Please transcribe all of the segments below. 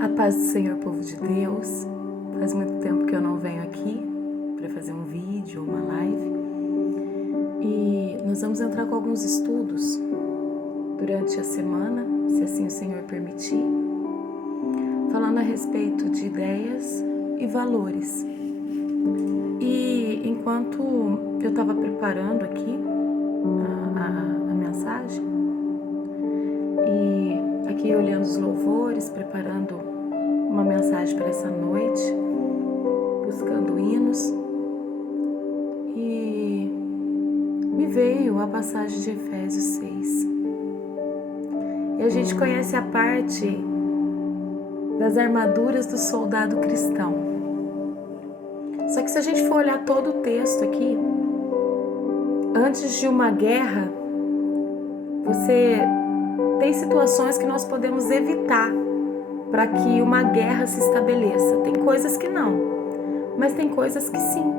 A paz do Senhor, povo de Deus. Faz muito tempo que eu não venho aqui para fazer um vídeo, uma live. E nós vamos entrar com alguns estudos durante a semana, se assim o Senhor permitir, falando a respeito de ideias e valores. E enquanto eu estava preparando aqui a mensagem, e aqui olhando os louvores, preparando uma mensagem para essa noite, buscando hinos, e me veio a passagem de Efésios 6. E a gente conhece a parte das armaduras do soldado cristão. Só que se a gente for olhar todo o texto aqui, antes de uma guerra, você tem situações que nós podemos evitar para que uma guerra se estabeleça. Tem coisas que não, mas tem coisas que sim.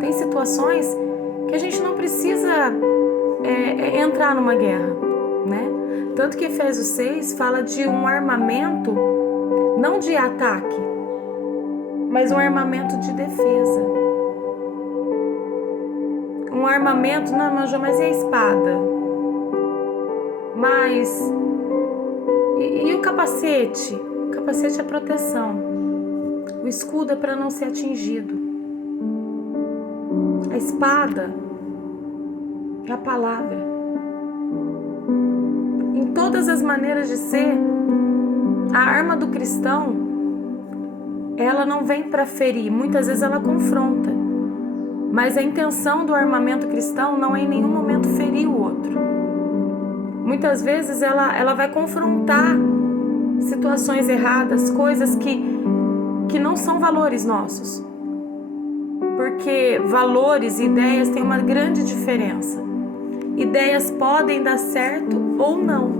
Tem situações que a gente não precisa entrar numa guerra, né? Tanto que Efésios 6 fala de um armamento, não de ataque, mas um armamento de defesa. Um armamento, não, mas e a espada? Mas, e o capacete? O capacete é proteção. O escudo é para não ser atingido. A espada é a palavra. Em todas as maneiras de ser, a arma do cristão, ela não vem para ferir, muitas vezes ela confronta. Mas a intenção do armamento cristão não é em nenhum momento ferir o outro. Muitas vezes ela vai confrontar situações erradas, coisas que não são valores nossos. Porque valores e ideias têm uma grande diferença. Ideias podem dar certo ou não.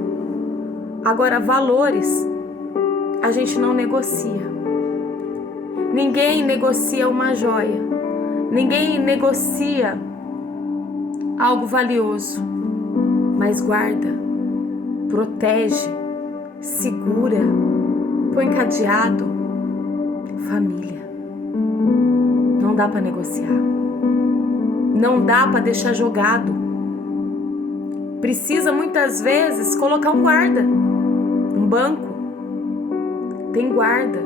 Agora, valores, a gente não negocia. Ninguém negocia uma joia. Ninguém negocia algo valioso. Mas guarda, protege, segura, põe cadeado. Família. Não dá para negociar. Não dá para deixar jogado. Precisa muitas vezes colocar um guarda, um banco. Tem guarda.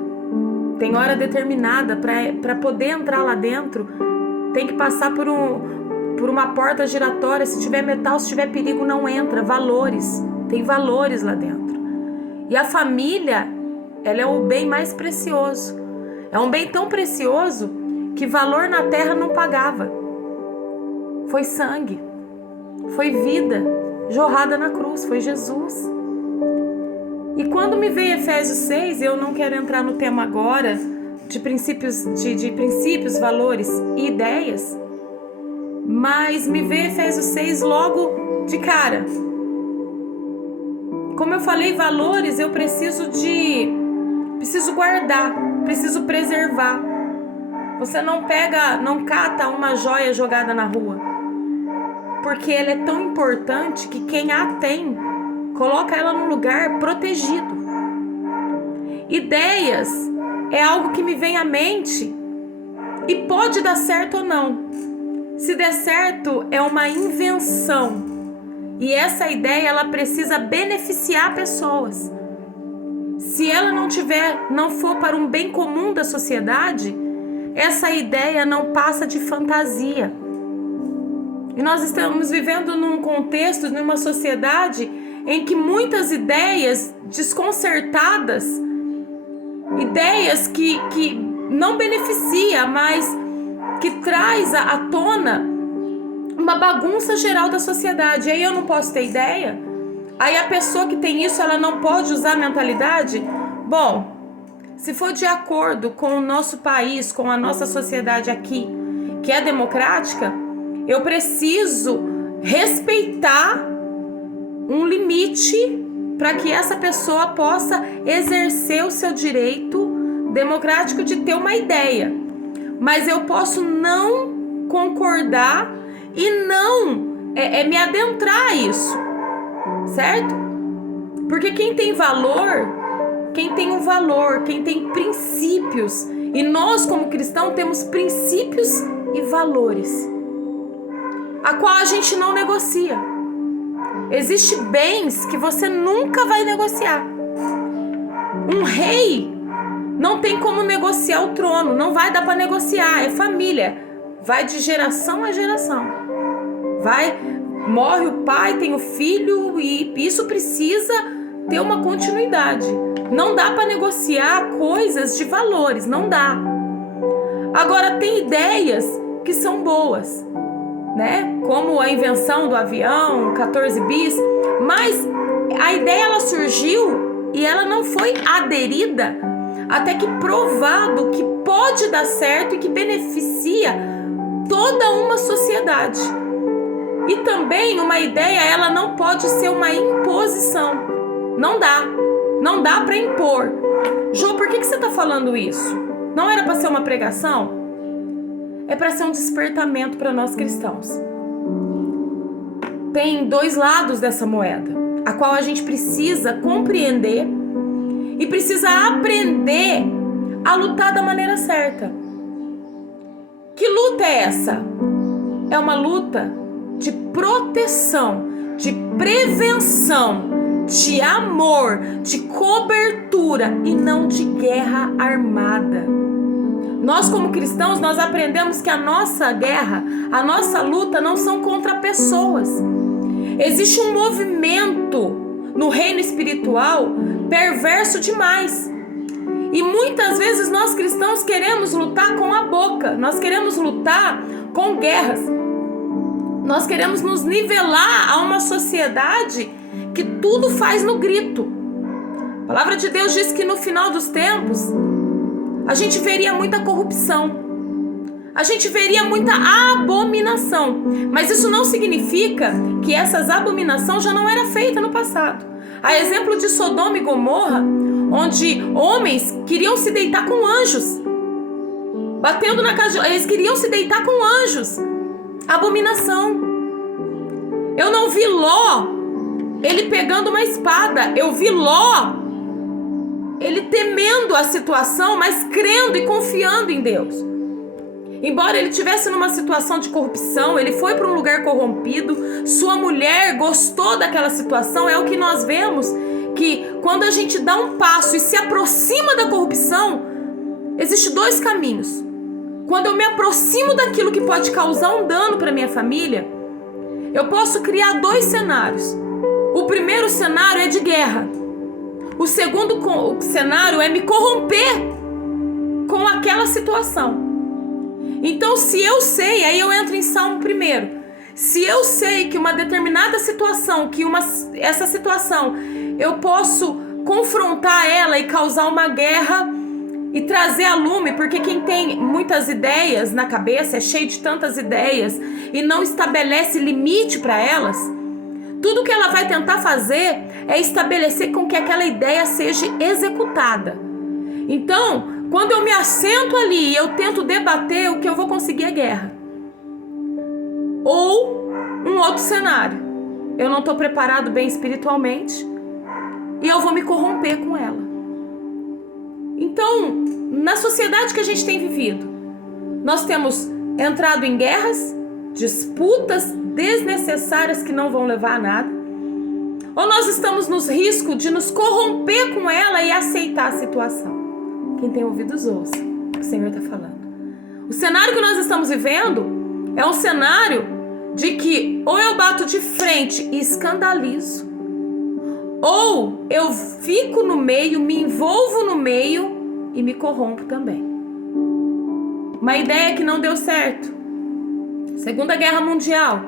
Tem hora determinada para poder entrar lá dentro. Tem que passar por uma porta giratória. Se tiver metal, se tiver perigo, não entra. Valores. Tem valores lá dentro. E a família, ela é o bem mais precioso. É um bem tão precioso que valor na terra não pagava. Foi sangue. Foi vida jorrada na cruz. Foi Jesus. E quando me veio Efésios 6, eu não quero entrar no tema agora de princípios, de princípios, valores e ideias, mas me veio Efésios 6 logo de cara. Como eu falei, valores eu preciso guardar, preciso preservar. Você não cata uma joia jogada na rua, porque ela é tão importante que quem a tem, coloca ela num lugar protegido. Ideias é algo que me vem à mente e pode dar certo ou não. Se der certo, é uma invenção. E essa ideia, ela precisa beneficiar pessoas. Se ela não for para um bem comum da sociedade, essa ideia não passa de fantasia. E nós estamos vivendo num contexto, numa sociedade em que muitas ideias desconcertadas, ideias que não beneficia, mas que traz à tona uma bagunça geral da sociedade. Aí eu não posso ter ideia? Aí a pessoa que tem isso, ela não pode usar a mentalidade? Bom, se for de acordo com o nosso país, com a nossa sociedade aqui, que é democrática, eu preciso respeitar um limite para que essa pessoa possa exercer o seu direito democrático de ter uma ideia. Mas eu posso não concordar e não me adentrar a isso, certo? Porque quem tem valor quem tem um valor, quem tem princípios. E nós, como cristãos, temos princípios e valores, a qual a gente não negocia. Existem bens que você nunca vai negociar. Um rei não tem como negociar o trono, não vai dar para negociar, é família, vai de geração a geração. Morre o pai, tem o filho, e isso precisa ter uma continuidade. Não dá para negociar coisas de valores, não dá. Agora, tem ideias que são boas, né? Como a invenção do avião, 14 bis, mas a ideia ela surgiu e ela não foi aderida até que provado que pode dar certo e que beneficia toda uma sociedade. E também uma ideia, ela não pode ser uma imposição. Não dá para impor. Jô, por que você está falando isso? Não era para ser uma pregação? É para ser um despertamento para nós cristãos. Tem dois lados dessa moeda, a qual a gente precisa compreender e precisa aprender a lutar da maneira certa. Que luta é essa? É uma luta de proteção, de prevenção, de amor, de cobertura e não de guerra armada. Nós, como cristãos, nós aprendemos que a nossa guerra, a nossa luta não são contra pessoas. Existe um movimento no reino espiritual perverso demais. E muitas vezes nós cristãos queremos lutar com a boca, nós queremos lutar com guerras. Nós queremos nos nivelar a uma sociedade que tudo faz no grito. A palavra de Deus diz que no final dos tempos a gente veria muita corrupção, a gente veria muita abominação, mas isso não significa que essas abominações já não eram feitas no passado. A exemplo de Sodoma e Gomorra, onde homens queriam se deitar com anjos, batendo na casa, eles queriam se deitar com anjos. Abominação. Eu não vi Ló ele pegando uma espada, eu vi Ló ele temendo a situação, mas crendo e confiando em Deus. Embora ele estivesse numa situação de corrupção, ele foi para um lugar corrompido, sua mulher gostou daquela situação. É o que nós vemos, que quando a gente dá um passo e se aproxima da corrupção, existem dois caminhos. Quando eu me aproximo daquilo que pode causar um dano para minha família, eu posso criar dois cenários. O primeiro cenário é de guerra. O segundo cenário é me corromper com aquela situação. Então, se eu sei, aí eu entro em Salmo primeiro. Se eu sei que uma determinada situação, essa situação, eu posso confrontar ela e causar uma guerra e trazer a lume, porque quem tem muitas ideias na cabeça, é cheio de tantas ideias e não estabelece limite para elas, tudo que ela vai tentar fazer é estabelecer com que aquela ideia seja executada. Então, quando eu me assento ali e eu tento debater, o que eu vou conseguir é guerra. Ou um outro cenário. Eu não estou preparado bem espiritualmente e eu vou me corromper com ela. Então, na sociedade que a gente tem vivido, nós temos entrado em guerras, disputas desnecessárias que não vão levar a nada, ou nós estamos nos riscos de nos corromper com ela e aceitar a situação. Quem tem ouvidos ouça o que o Senhor está falando. O cenário que nós estamos vivendo é um cenário de que ou eu bato de frente e escandalizo, ou eu fico no meio, me envolvo no meio e me corrompo também. Uma ideia que não deu certo. Segunda Guerra Mundial,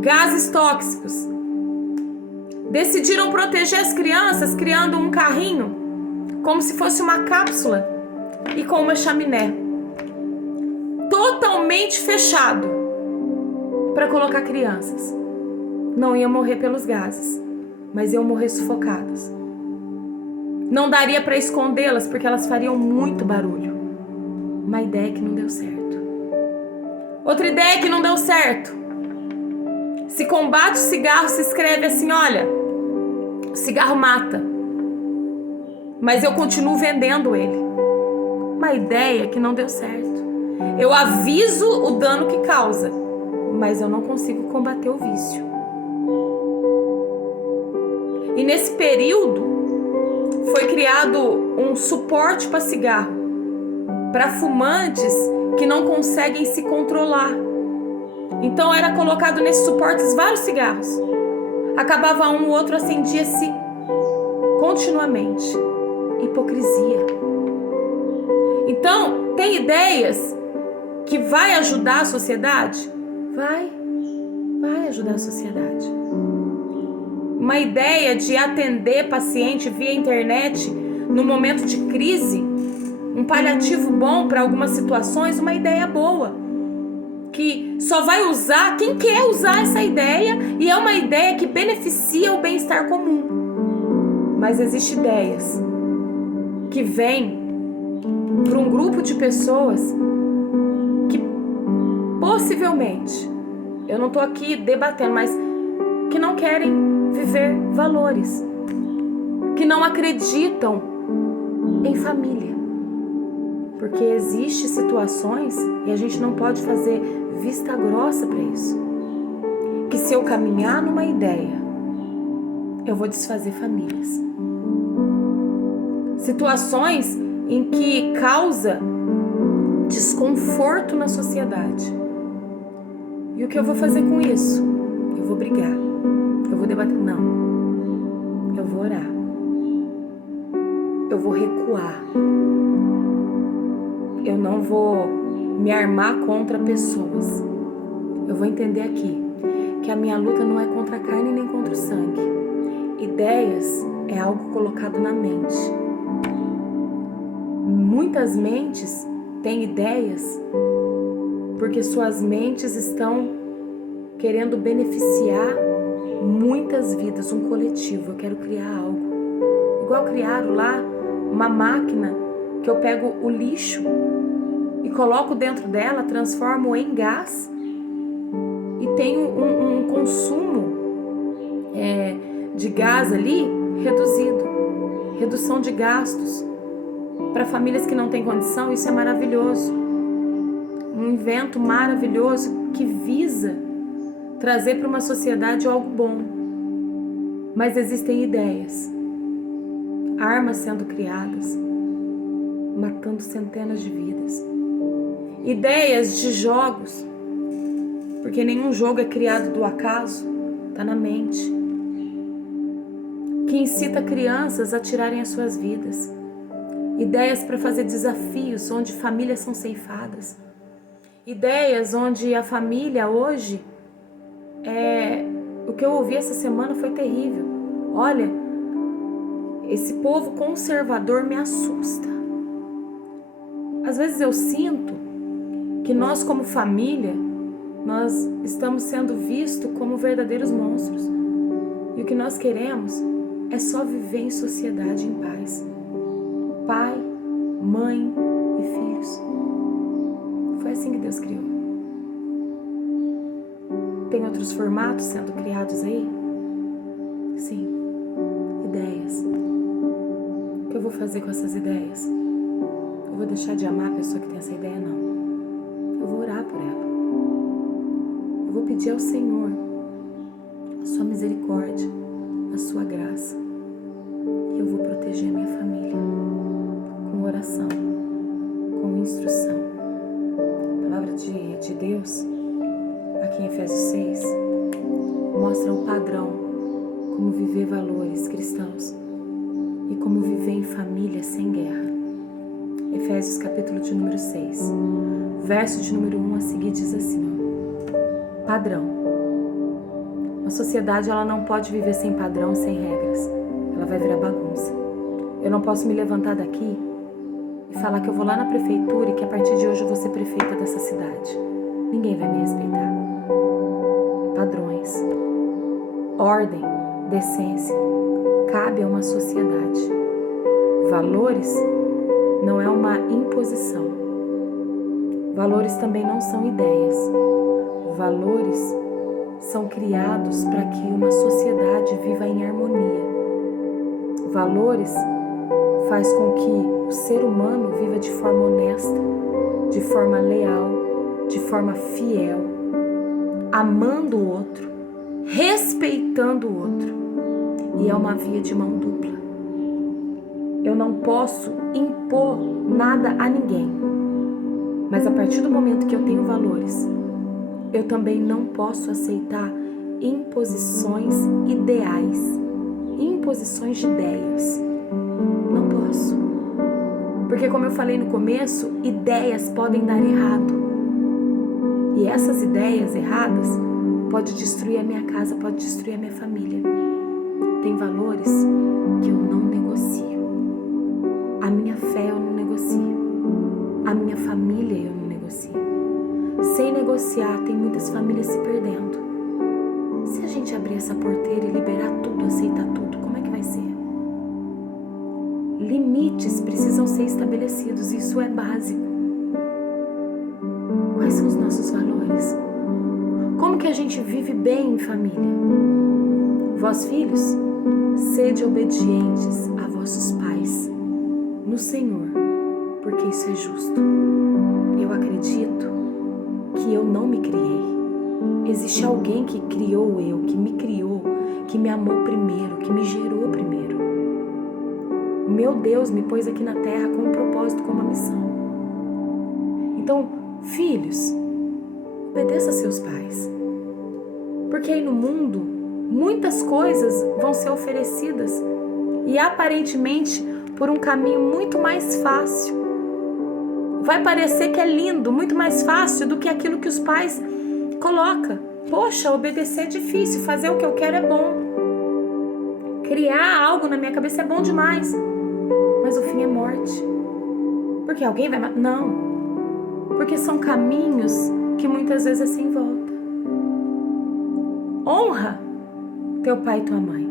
gases tóxicos. Decidiram proteger as crianças criando um carrinho como se fosse uma cápsula e com uma chaminé totalmente fechado para colocar crianças. Não iam morrer pelos gases, mas iam morrer sufocadas. Não daria para escondê-las porque elas fariam muito barulho. Uma ideia que não deu certo. Outra ideia que não deu certo. Se combate o cigarro, se escreve assim, olha, o cigarro mata. mas eu continuo vendendo ele. Uma ideia que não deu certo. Eu aviso o dano que causa, mas eu não consigo combater o vício. E nesse período foi criado um suporte para cigarro, para fumantes que não conseguem se controlar. Então era colocado nesses suportes vários cigarros. Acabava um, o outro acendia-se continuamente. Hipocrisia. Então, tem ideias que vai ajudar a sociedade? Vai ajudar a sociedade. Uma ideia de atender paciente via internet no momento de crise, um paliativo bom para algumas situações, uma ideia boa, que só vai usar quem quer usar essa ideia, e é uma ideia que beneficia o bem-estar comum. Mas existem ideias que vêm para um grupo de pessoas que possivelmente, eu não estou aqui debatendo, mas que não querem viver valores, que não acreditam em família, porque existem situações, e a gente não pode fazer vista grossa para isso, que se eu caminhar numa ideia, eu vou desfazer famílias. Situações em que causa desconforto na sociedade. E o que eu vou fazer com isso? Eu vou brigar, eu vou debater. Não, eu vou orar, eu vou recuar, eu não vou me armar contra pessoas. Eu vou entender aqui que a minha luta não é contra a carne nem contra o sangue. Ideias é algo colocado na mente. Muitas mentes têm ideias porque suas mentes estão querendo beneficiar muitas vidas, um coletivo. Eu quero criar algo. Igual criaram lá uma máquina que eu pego o lixo e coloco dentro dela, transformo em gás e tenho um consumo de gás ali reduzido. Redução de gastos. Para famílias que não têm condição, isso é maravilhoso. Um invento maravilhoso que visa trazer para uma sociedade algo bom. Mas existem ideias, armas sendo criadas, matando centenas de vidas. Ideias de jogos, porque nenhum jogo é criado do acaso, está na mente, que incita crianças a tirarem as suas vidas. Ideias para fazer desafios onde famílias são ceifadas. Ideias onde a família hoje o que eu ouvi essa semana foi terrível. Olha, esse povo conservador me assusta. Às vezes eu sinto que nós como família, nós estamos sendo vistos como verdadeiros monstros. E o que nós queremos é só viver em sociedade em paz. Pai, mãe e filhos. Foi assim que Deus criou. Tem outros formatos sendo criados aí? Sim, ideias. O que eu vou fazer com essas ideias? Eu vou deixar de amar a pessoa que tem essa ideia? Não. Eu vou orar por ela. Eu vou pedir ao Senhor a sua misericórdia, a sua graça. E eu vou proteger a minha família com oração, com instrução. A palavra de Deus, aqui em Efésios 6, mostra o padrão, como viver valores cristãos e como viver em família sem guerra. Efésios capítulo de número 6, verso de número 1 a seguir diz assim, ó, padrão. Uma sociedade ela não pode viver sem padrão, sem regras. Ela vai virar bagunça. Eu não posso me levantar daqui e falar que eu vou lá na prefeitura e que a partir de hoje eu vou ser prefeita dessa cidade. Ninguém vai me respeitar. Padrões, ordem, decência, cabe a uma sociedade. Valores não é uma imposição. Valores também não são ideias. Valores são criados para que uma sociedade viva em harmonia. Valores faz com que o ser humano viva de forma honesta, de forma leal, de forma fiel, amando o outro, respeitando o outro. E é uma via de mão dupla. Eu não posso impor nada a ninguém, mas a partir do momento que eu tenho valores, eu também não posso aceitar imposições ideais, imposições de ideias. Não posso. Porque, como eu falei no começo, ideias podem dar errado. E essas ideias erradas podem destruir a minha casa, podem destruir a minha família. Tem valores que eu não negocio. A minha fé eu não negocio. A minha família eu não negocio. Sem negociar, tem muitas famílias se perdendo. Se a gente abrir essa porteira e liberar tudo, aceitar tudo, como é que vai ser? Limites precisam ser estabelecidos, isso é básico. Quais são os nossos valores? Como que a gente vive bem em família? Vós, filhos, sede obedientes a vossos pais no Senhor, porque isso é justo. Eu acredito que eu não me criei. Existe alguém que criou eu, que me criou, que me amou primeiro, que me gerou primeiro. O meu Deus me pôs aqui na terra com um propósito, com uma missão. Então, filhos, obedeça a seus pais. Porque aí no mundo, muitas coisas vão ser oferecidas e aparentemente por um caminho muito mais fácil. Vai parecer que é lindo, muito mais fácil do que aquilo que os pais colocam. Poxa, obedecer é difícil, fazer o que eu quero é bom. Criar algo na minha cabeça é bom demais. Mas o fim é morte. Porque alguém vai matar? Não. Porque são caminhos que muitas vezes é sem volta. Honra teu pai e tua mãe,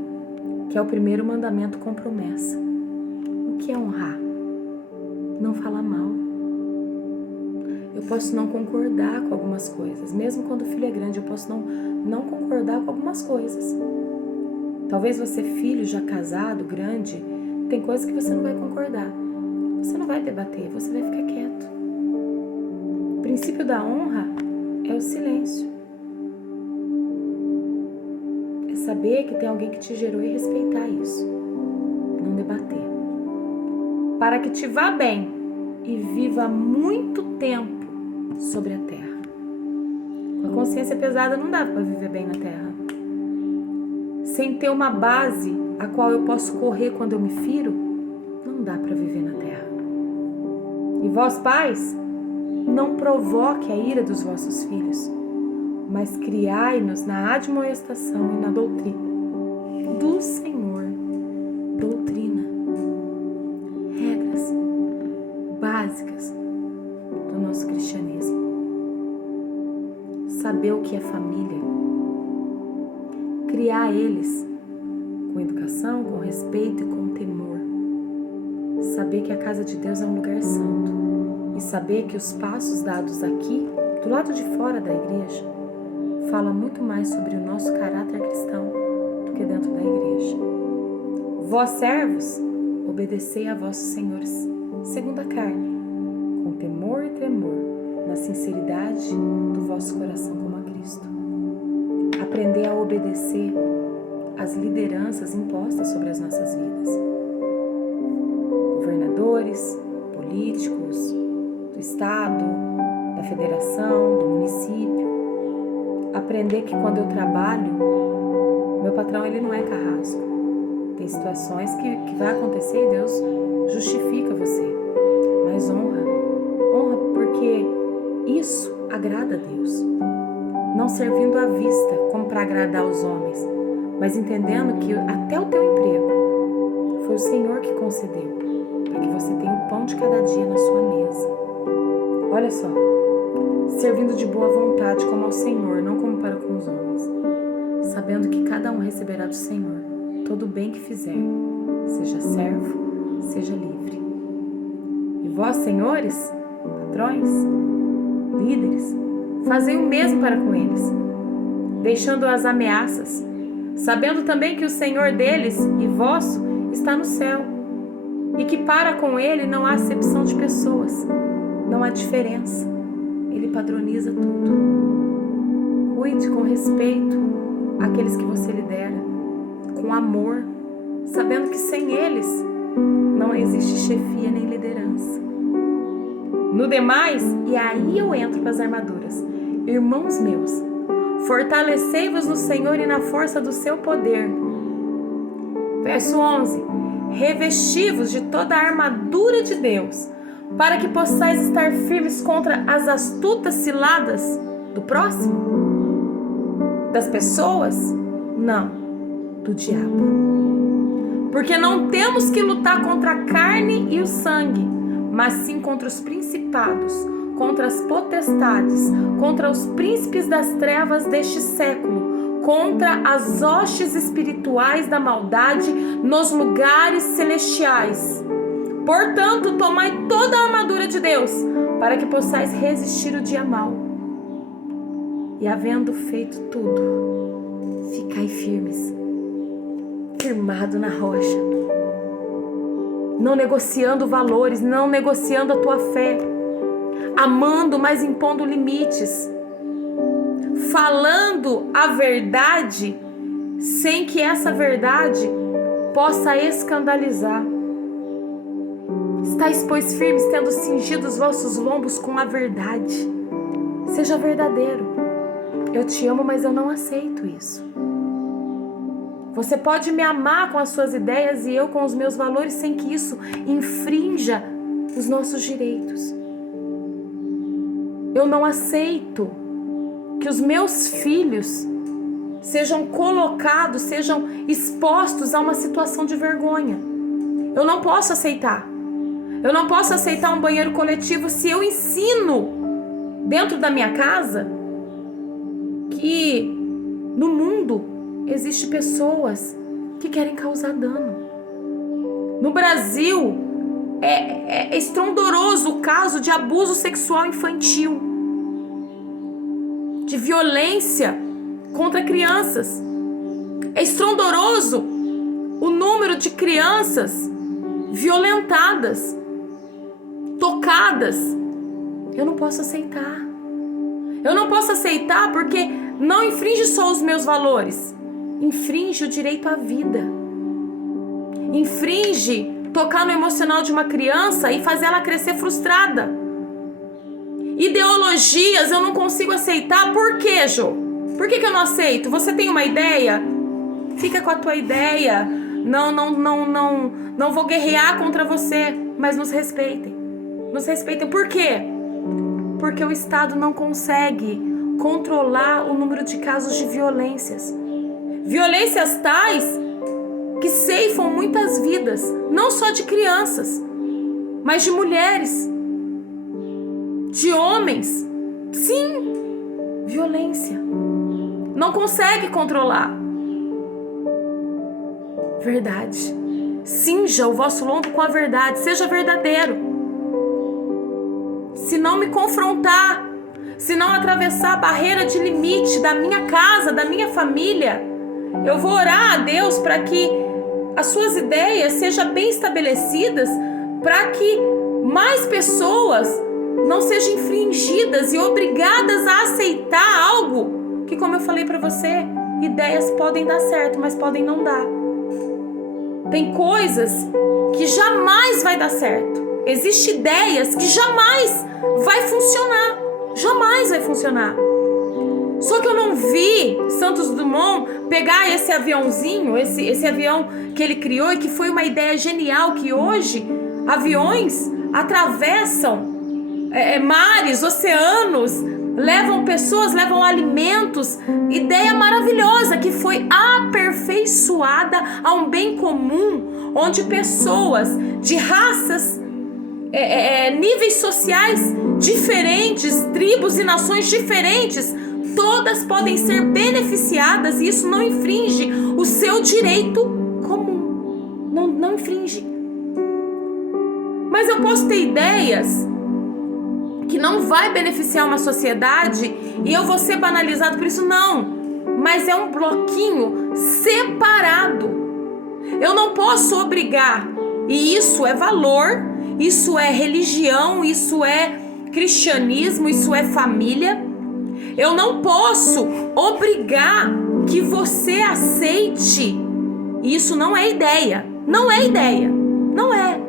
que é o primeiro mandamento com promessa. O que é honrar? Não falar mal. Eu posso não concordar com algumas coisas. Mesmo quando o filho é grande, eu posso não concordar com algumas coisas. Talvez você, filho já casado, grande, tem coisas que você não vai concordar. Você não vai debater, você vai ficar quieto. O princípio da honra é o silêncio. É saber que tem alguém que te gerou e respeitar isso. Não debater. Para que te vá bem e viva muito tempo sobre a terra. Com a consciência pesada não dá para viver bem na terra. Sem ter uma base a qual eu posso correr quando eu me firo, não dá para viver na terra. E vós, pais, não provoque a ira dos vossos filhos, mas criai-nos na admoestação e na doutrina do Senhor. Doutrina. Regras básicas do nosso cristianismo. Saber o que é família. Criar eles com educação, com respeito e com temor. Saber que a casa de Deus é um lugar santo. E saber que os passos dados aqui, do lado de fora da igreja, fala muito mais sobre o nosso caráter cristão do que dentro da igreja. Vós, servos, obedecei a vossos senhores segundo a carne, com temor e tremor, na sinceridade do vosso coração como a Cristo. Aprender a obedecer às lideranças impostas sobre as nossas vidas. Governadores, políticos, do Estado, da federação, do município. Aprender que quando eu trabalho, meu patrão ele não é carrasco. Tem situações que vai acontecer e Deus justifica você. Mas honra porque isso agrada a Deus. Não servindo à vista como para agradar os homens, mas entendendo que até o teu emprego foi o Senhor que concedeu, para que você tenha o pão de cada dia na sua mesa. Olha só, servindo de boa vontade como ao Senhor, não como para com os homens, sabendo que cada um receberá do Senhor todo o bem que fizer, seja servo, seja livre. E vós, senhores, patrões, líderes, fazei o mesmo para com eles, deixando as ameaças, sabendo também que o Senhor deles e vosso está no céu. e que para com ele não há acepção de pessoas, não há diferença. Ele padroniza tudo. Cuide com respeito àqueles que você lidera, com amor, sabendo que sem eles não existe chefia nem liderança. No demais, e aí eu entro para as armaduras. Irmãos meus, fortalecei-vos no Senhor e na força do seu poder. Verso 11. Revesti-vos de toda a armadura de Deus, para que possais estar firmes contra as astutas ciladas do próximo? Das pessoas? Não, do diabo. Porque não temos que lutar contra a carne e o sangue, mas sim contra os principados, contra as potestades, contra os príncipes das trevas deste século, contra as hostes espirituais da maldade nos lugares celestiais. Portanto, tomai toda a armadura de Deus, para que possais resistir o dia mau. E havendo feito tudo, ficai firmes, firmado na rocha, não negociando valores, não negociando a tua fé, amando, mas impondo limites, falando a verdade sem que essa verdade possa escandalizar. Estais, pois, firmes, tendo cingido os vossos lombos com a verdade. Seja verdadeiro. Eu te amo, mas eu não aceito isso. Você pode me amar com as suas ideias e eu com os meus valores sem que isso infrinja os nossos direitos. Eu não aceito que os meus filhos sejam colocados, sejam expostos a uma situação de vergonha. Eu não posso aceitar. Eu não posso aceitar um banheiro coletivo se eu ensino dentro da minha casa que no mundo existem pessoas que querem causar dano. No Brasil é estrondoroso o caso de abuso sexual infantil, de violência contra crianças. É estrondoroso o número de crianças violentadas, tocadas. Eu não posso aceitar. Eu não posso aceitar porque não infringe só os meus valores, infringe o direito à vida, infringe tocar no emocional de uma criança e fazer ela crescer frustrada. Ideologias eu não consigo aceitar. Por quê, Jô? Por que eu não aceito? Você tem uma ideia? Fica com a tua ideia. Não vou guerrear contra você, mas nos respeitem. Nos respeitem. Por quê? Porque o Estado não consegue controlar o número de casos de violências. Violências tais que ceifam muitas vidas, não só de crianças, mas de mulheres, de homens. Sim, violência. Não consegue controlar. Verdade. Cinja o vosso lombo com a verdade. Seja verdadeiro. Se não me confrontar, se não atravessar a barreira de limite da minha casa, da minha família, eu vou orar a Deus para que as suas ideias sejam bem estabelecidas, para que mais pessoas não sejam infringidas e obrigadas a aceitar algo que, como eu falei para você, ideias podem dar certo, mas podem não dar. Tem coisas que jamais vai dar certo. Existem ideias que jamais vai funcionar. Jamais vai funcionar. Só que eu não vi Santos Dumont pegar esse aviãozinho, esse avião que ele criou e que foi uma ideia genial, que hoje aviões atravessam mares, oceanos, levam pessoas, levam alimentos. Ideia maravilhosa que foi aperfeiçoada a um bem comum, onde pessoas de raças, níveis sociais diferentes, tribos e nações diferentes, todas podem ser beneficiadas, e isso não infringe o seu direito comum. Não infringe. Mas eu posso ter ideias que não vai beneficiar uma sociedade e eu vou ser banalizado por isso? Não. Mas é um bloquinho separado. Eu não posso obrigar E isso é valor, isso é religião, isso é cristianismo, isso é família. Eu não posso obrigar que você aceite. Isso não é ideia. Não é ideia. Não é.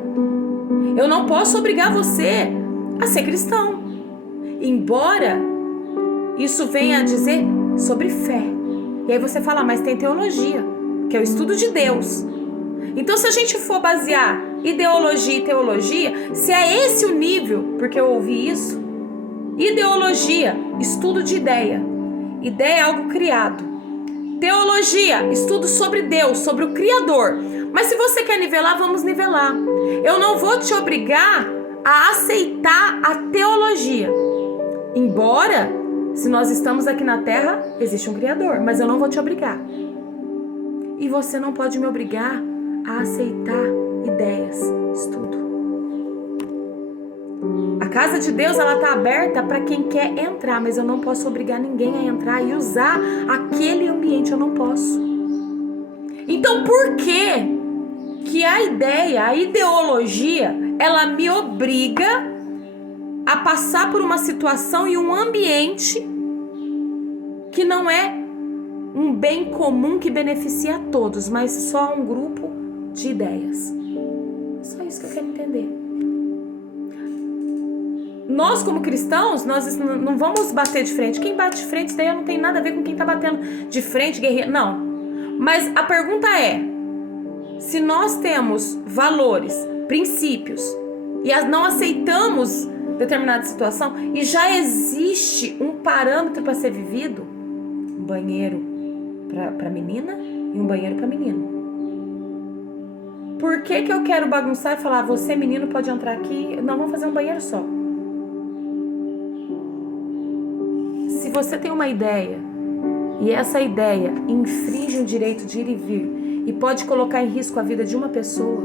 Eu não posso obrigar você a ser cristão. Embora isso venha a dizer sobre fé. E aí você fala, mas tem teologia, que é o estudo de Deus. Então, se a gente for basear ideologia e teologia, se é esse o nível, porque eu ouvi isso, ideologia, estudo de ideia. Ideia é algo criado. Teologia, estudo sobre Deus, sobre o Criador. Mas se você quer nivelar, vamos nivelar. Eu não vou te obrigar a aceitar a teologia. Embora, se nós estamos aqui na Terra, existe um Criador, mas eu não vou te obrigar. E você não pode me obrigar a aceitar ideias, estudo. A casa de Deus, ela está aberta para quem quer entrar, mas eu não posso obrigar ninguém a entrar e usar aquele ambiente, eu não posso. Então, por que a ideia, a ideologia, ela me obriga a passar por uma situação e um ambiente que não é um bem comum que beneficia a todos, mas só a um grupo de ideias? Só isso que eu quero entender. Nós, como cristãos, nós não vamos bater de frente. Quem bate de frente, isso daí não tem nada a ver com quem tá batendo de frente, guerreiro. Não. Mas a pergunta é, se nós temos valores, princípios, e não aceitamos determinada situação, e já existe um parâmetro para ser vivido, um banheiro para menina e um banheiro para menino. Por que eu quero bagunçar e falar, você menino pode entrar aqui, não, vamos fazer um banheiro só? Se você tem uma ideia e essa ideia infringe o direito de ir e vir e pode colocar em risco a vida de uma pessoa,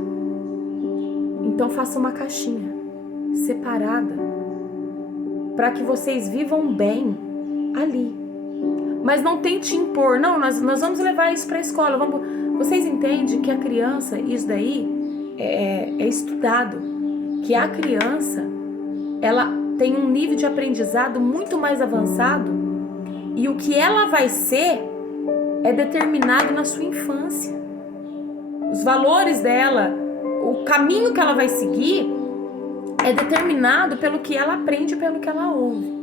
então faça uma caixinha separada para que vocês vivam bem ali. Mas não tente impor, não, nós vamos levar isso para a escola. Vocês entendem que a criança, isso daí é estudado, que a criança, ela tem um nível de aprendizado muito mais avançado e o que ela vai ser é determinado na sua infância. Os valores dela, o caminho que ela vai seguir é determinado pelo que ela aprende, pelo que ela ouve.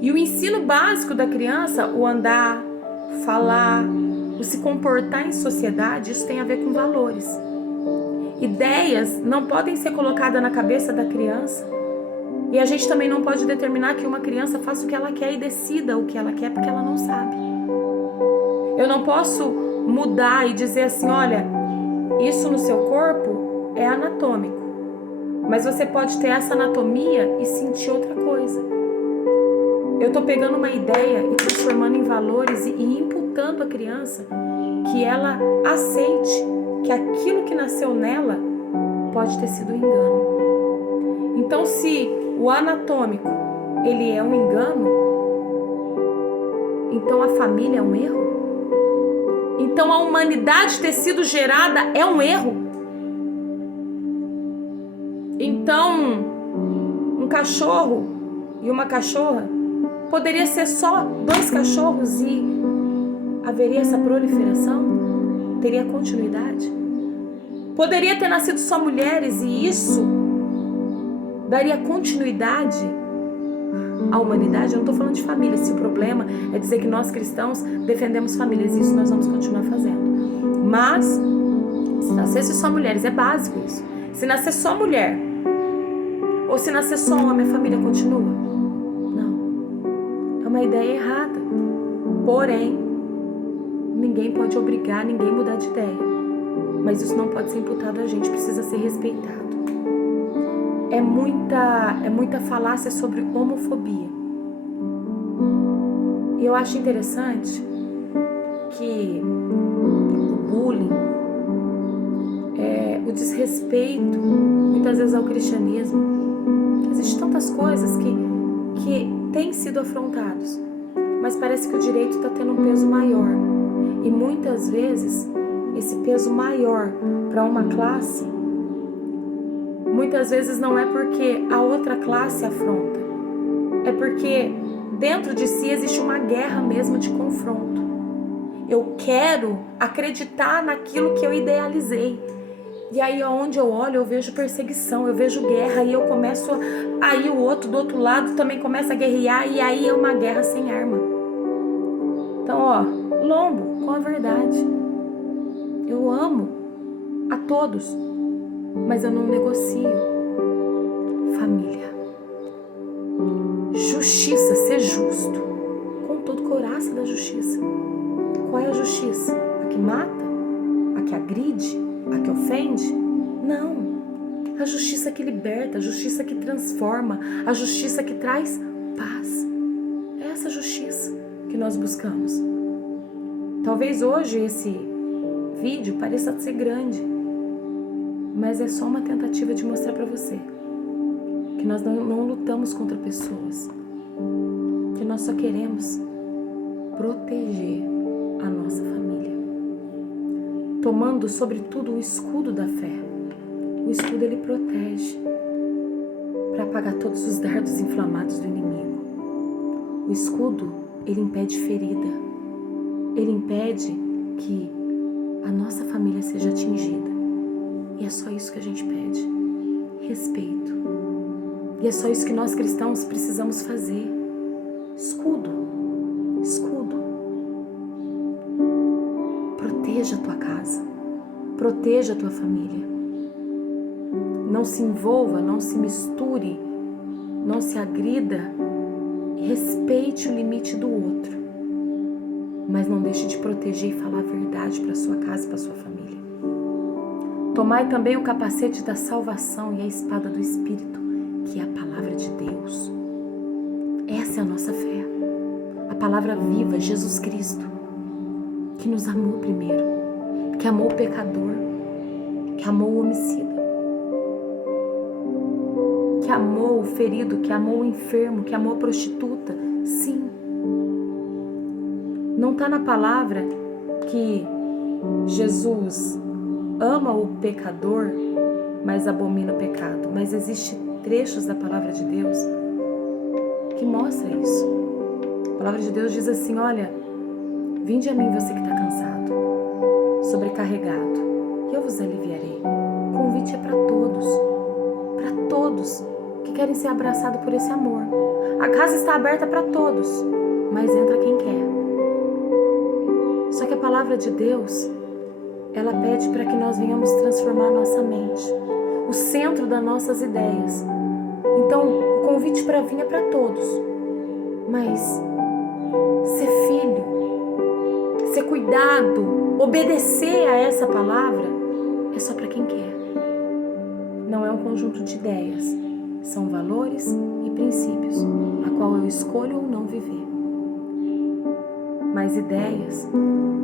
E o ensino básico da criança, o andar, falar, o se comportar em sociedade, isso tem a ver com valores. Ideias não podem ser colocadas na cabeça da criança. E a gente também não pode determinar que uma criança faça o que ela quer e decida o que ela quer porque ela não sabe. Eu não posso mudar e dizer assim, olha, isso no seu corpo é anatômico. Mas você pode ter essa anatomia e sentir outra coisa. Eu tô pegando uma ideia e transformando em valores e imputando a criança que ela aceite que aquilo que nasceu nela pode ter sido um engano. Então, se o anatômico, ele é um engano, então a família é um erro? Então a humanidade ter sido gerada é um erro? Então, um cachorro e uma cachorra poderia ser só 2 cachorros e haveria essa proliferação? Teria continuidade? Poderia ter nascido só mulheres e isso daria continuidade à humanidade? Eu não estou falando de família. Se o problema é dizer que nós cristãos defendemos famílias, isso nós vamos continuar fazendo. Mas, se nascesse só mulheres, é básico isso. Se nascer só mulher, ou se nascer só homem, a família continua? Não. É uma ideia errada. Porém, ninguém pode obrigar ninguém a mudar de ideia. Mas isso não pode ser imputado a gente, precisa ser respeitado. É muita falácia sobre homofobia. E eu acho interessante que o bullying, o desrespeito, muitas vezes ao cristianismo, existem tantas coisas que têm sido afrontados, mas parece que o direito está tendo um peso maior. E muitas vezes esse peso maior para uma classe muitas vezes não é porque a outra classe afronta, é porque dentro de si existe uma guerra mesmo de confronto. Eu quero acreditar naquilo que eu idealizei. E aí onde eu olho, eu vejo perseguição, eu vejo guerra, e eu começo, aí o outro do outro lado também começa a guerrear, e aí é uma guerra sem arma. Então, lombo com a verdade. Eu amo a todos, mas eu não negocio. Família. Justiça, ser justo. Com todo o coração da justiça. Qual é a justiça? A que mata? A que agride? A que ofende? Não. A justiça que liberta, a justiça que transforma, a justiça que traz paz. É essa justiça que nós buscamos. Talvez hoje esse vídeo pareça ser grande, mas é só uma tentativa de mostrar para você que nós não lutamos contra pessoas, que nós só queremos proteger a nossa família, tomando sobretudo o escudo da fé. O escudo ele protege para apagar todos os dardos inflamados do inimigo. O escudo ele impede ferida, ele impede que a nossa família seja atingida. E é só isso que a gente pede: respeito. E é só isso que nós cristãos precisamos fazer. Escudo. Escudo. Proteja a tua casa. Proteja a tua família. Não se envolva, não se misture, não se agrida. Respeite o limite do outro. Mas não deixe de proteger e falar a verdade para sua casa e para sua família. Tomai também o capacete da salvação e a espada do Espírito, que é a palavra de Deus. Essa é a nossa fé. A palavra viva, Jesus Cristo, que nos amou primeiro, que amou o pecador, que amou o homicida, que amou o ferido, que amou o enfermo, que amou a prostituta. Sim. Não está na palavra que Jesus ama o pecador, mas abomina o pecado. Mas existem trechos da palavra de Deus que mostra isso. A palavra de Deus diz assim: olha, vinde a mim você que está cansado, sobrecarregado, e eu vos aliviarei. O convite é para todos que querem ser abraçados por esse amor. A casa está aberta para todos, mas entra quem quer. Só que a palavra de Deus, ela pede para que nós venhamos transformar nossa mente, o centro das nossas ideias. Então, o convite para vir é para todos, mas ser filho, ser cuidado, obedecer a essa palavra é só para quem quer. Não é um conjunto de ideias, são valores e princípios, a qual eu escolho ou não viver. Mas ideias